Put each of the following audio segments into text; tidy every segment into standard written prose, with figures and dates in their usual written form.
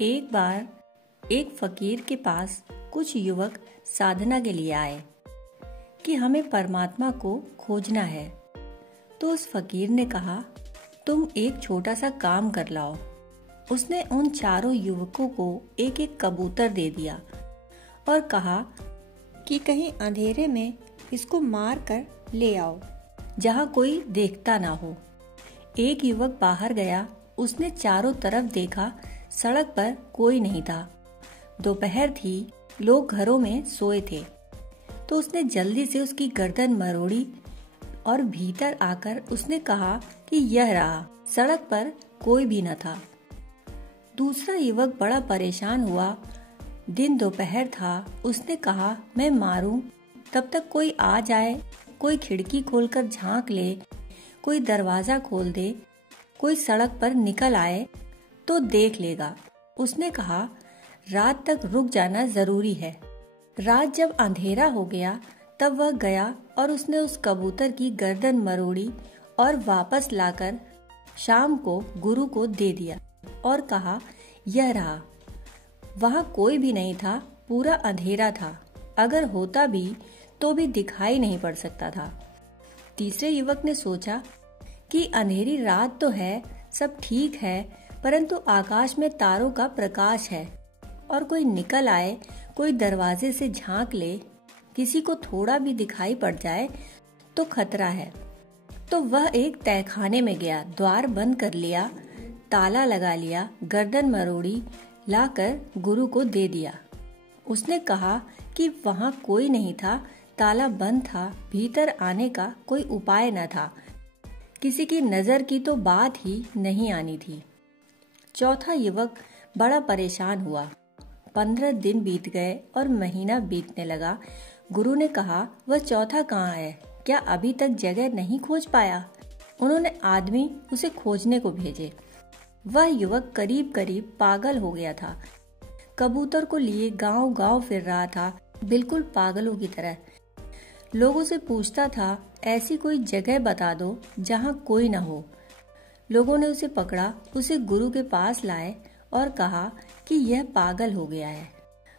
एक बार एक फकीर के पास कुछ युवक साधना के लिए आए कि हमें परमात्मा को खोजना है। तो उस फकीर ने कहा, तुम एक छोटा सा काम कर लाओ। उसने उन चारों युवकों को एक एक कबूतर दे दिया और कहा कि कहीं अंधेरे में इसको मार कर ले आओ, जहाँ कोई देखता ना हो। एक युवक बाहर गया, उसने चारों तरफ देखा, सड़क पर कोई नहीं था। दोपहर थी, लोग घरों में सोए थे। तो उसने जल्दी से उसकी गर्दन मरोड़ी और भीतर आकर उसने कहा कि यह रहा, सड़क पर कोई भी न था। दूसरा युवक बड़ा परेशान हुआ। दिन दोपहर था। उसने कहा, मैं मारूं, तब तक कोई आ जाए, कोई खिड़की खोलकर झांक ले, कोई दरवाजा खोल दे, कोई सड़क पर निकल आए तो देख लेगा। उसने कहा, रात तक रुक जाना जरूरी है। रात जब अंधेरा हो गया तब वह गया और उसने उस कबूतर की गर्दन मरोड़ी और वापस लाकर शाम को गुरु को दे दिया और कहा, यह रहा। वहां कोई भी नहीं था, पूरा अंधेरा था। अगर होता भी तो भी दिखाई नहीं पड़ सकता था। तीसरे युवक ने सोचा कि अंधेरी रात तो है, सब ठीक है, परंतु आकाश में तारों का प्रकाश है और कोई निकल आए, कोई दरवाजे से झांक ले, किसी को थोड़ा भी दिखाई पड़ जाए तो खतरा है। तो वह एक तहखाने में गया, द्वार बंद कर लिया, ताला लगा लिया, गर्दन मरोड़ी लाकर गुरु को दे दिया। उसने कहा कि वहां कोई नहीं था, ताला बंद था, भीतर आने का कोई उपाय न था, किसी की नजर की तो बात ही नहीं आनी थी। चौथा युवक बड़ा परेशान हुआ। 15 दिन बीत गए और महीना बीतने लगा। गुरु ने कहा, वह चौथा कहाँ है? क्या अभी तक जगह नहीं खोज पाया? उन्होंने आदमी उसे खोजने को भेजे। वह युवक करीब करीब पागल हो गया था। कबूतर को लिए गांव गांव फिर रहा था, बिल्कुल पागलों की तरह। लोगों से पूछता था, ऐसी कोई जगह बता दो जहां कोई न हो। लोगों ने उसे पकड़ा, उसे गुरु के पास लाए और कहा कि यह पागल हो गया है।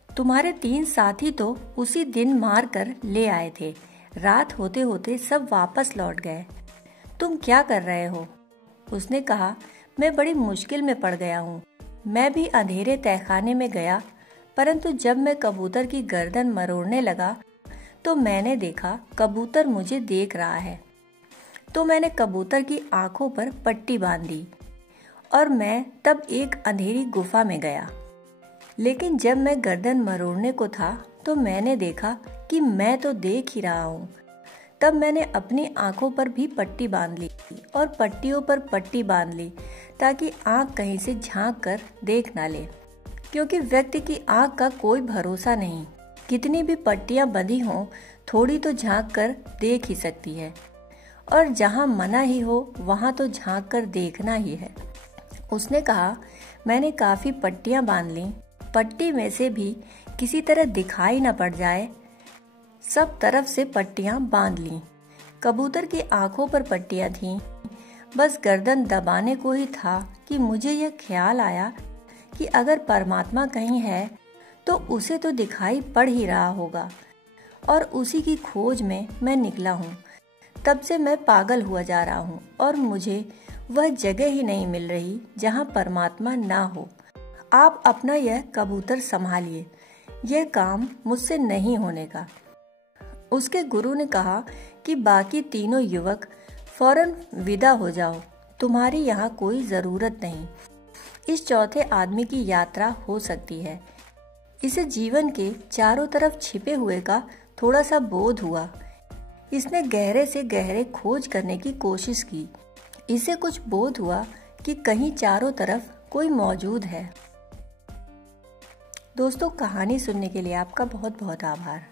तुम्हारे 3 साथी तो उसी दिन मार कर ले आए थे। रात होते होते सब वापस लौट गए। तुम क्या कर रहे हो? उसने कहा, मैं बड़ी मुश्किल में पड़ गया हूँ। मैं भी अंधेरे तहखाने में गया, परंतु जब मैं कबूतर की गर्दन मरोड़ने लगा तो मैंने देखा कबूतर मुझे देख रहा है। तो मैंने कबूतर की आंखों पर पट्टी बांध दी और मैं तब एक अंधेरी गुफा में गया। लेकिन जब मैं गर्दन मरोड़ने को था तो मैंने देखा कि मैं तो देख ही रहा हूँ। तब मैंने अपनी आंखों पर भी पट्टी बांध ली और पट्टियों पर पट्टी बांध ली ताकि आंख कहीं से झांक कर देख ना ले, क्योंकि व्यक्ति की आंख का कोई भरोसा नहीं। कितनी भी पट्टियां बंधी हों, थोड़ी तो झांक कर देख ही सकती है, और जहां मना ही हो वहां तो झांक कर देखना ही है। उसने कहा, मैंने काफी पट्टियां बांध ली, पट्टी में से भी किसी तरह दिखाई न पड़ जाए, सब तरफ से पट्टियां बांध ली। कबूतर की आंखों पर पट्टियां थीं, बस गर्दन दबाने को ही था कि मुझे यह ख्याल आया कि अगर परमात्मा कहीं है तो उसे तो दिखाई पड़ ही रहा होगा, और उसी की खोज में मैं निकला हूँ। तब से मैं पागल हुआ जा रहा हूँ और मुझे वह जगह ही नहीं मिल रही जहाँ परमात्मा ना हो। आप अपना यह कबूतर संभालिए, यह काम मुझसे नहीं होने का। उसके गुरु ने कहा कि बाकी तीनों युवक फौरन विदा हो जाओ, तुम्हारी यहाँ कोई जरूरत नहीं। इस चौथे आदमी की यात्रा हो सकती है। इसे जीवन के चारों तरफ छिपे हुए का थोड़ा सा बोध हुआ। इसने गहरे से गहरे खोज करने की कोशिश की। इसे कुछ बोध हुआ कि कहीं चारों तरफ कोई मौजूद है। दोस्तों, कहानी सुनने के लिए आपका बहुत बहुत आभार।